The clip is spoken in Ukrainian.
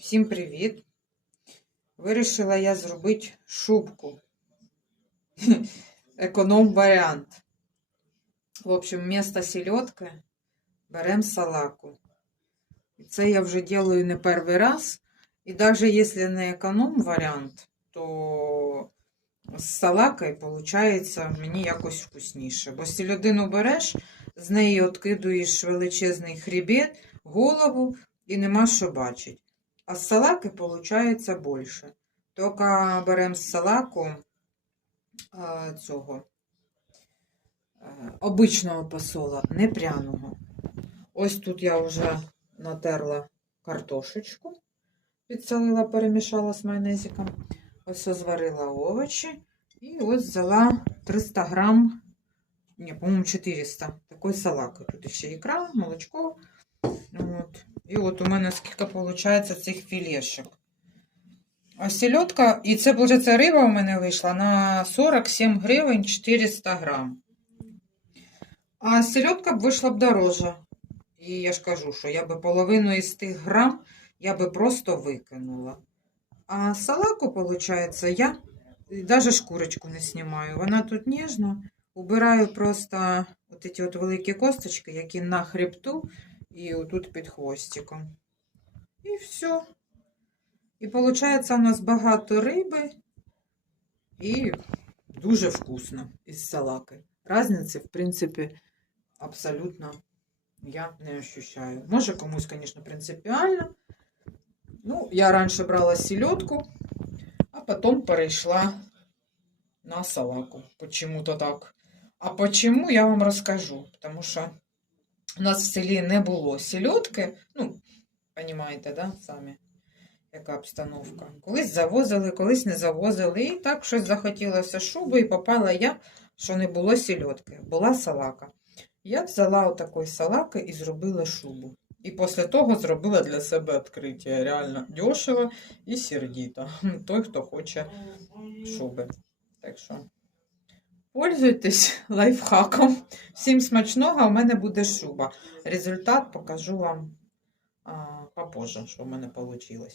Всім привіт! Вирішила я зробити шубку. Економ варіант. В общем, вместо селедки беремо салаку. Це я вже делаю не перший раз. І навіть якщо не економ варіант, то з салакою виходить мені якось вкусніше. Бо селедину береш, з неї откидуєш величезний хребет, голову і нема що бачить. А з салаки виходить більше. Тільки беремо з салаку цього е, обичного посола, не пряного. Ось тут я вже натерла картошечку, підсолила, перемішала з майонезиком. Ось зварила овочі. І ось взяла 300 грам, ні, по-моєму, 400 такої салаки. Тут ще ікра, молочко. От. І от у мене скільки виходить цих філешок. А сельодка, і це, виходить, риба у мене вийшла на 47 гривень 400 грам. А сельодка б вийшла б дороже. І я ж кажу, що я би половину із тих грам я би просто викинула. А салаку, виходить, я навіть шкурочку не знімаю. Вона тут ніжна. Убираю просто от ці от великі косточки, які на хребту і отут під хвостиком. І все. І виходить, у нас багато риби і дуже вкусно із салаки. Разниці, в принципі, абсолютно я не ощущаю. Може, комусь, звісно, принципіально. Ну, я раніше брала селедку, а потім перейшла на салаку. Почему-то так. А почему я вам розкажу. Тому що у нас в селі не було селедки. Ну, розумієте, да, самі, яка обстановка. Колись завозили, колись не завозили. І так щось захотілося шуби, і попала я, що не було селедки. Була салака. Я взяла отакої салаки і зробила шубу. І після того зробила для себе відкриття. Реально дешево і сердито. Той, хто хоче шуби. Так що, пользуйтесь лайфхаком. Всім смачного, у мене буде шуба. Результат покажу вам а, попозже, що в мене вийшло.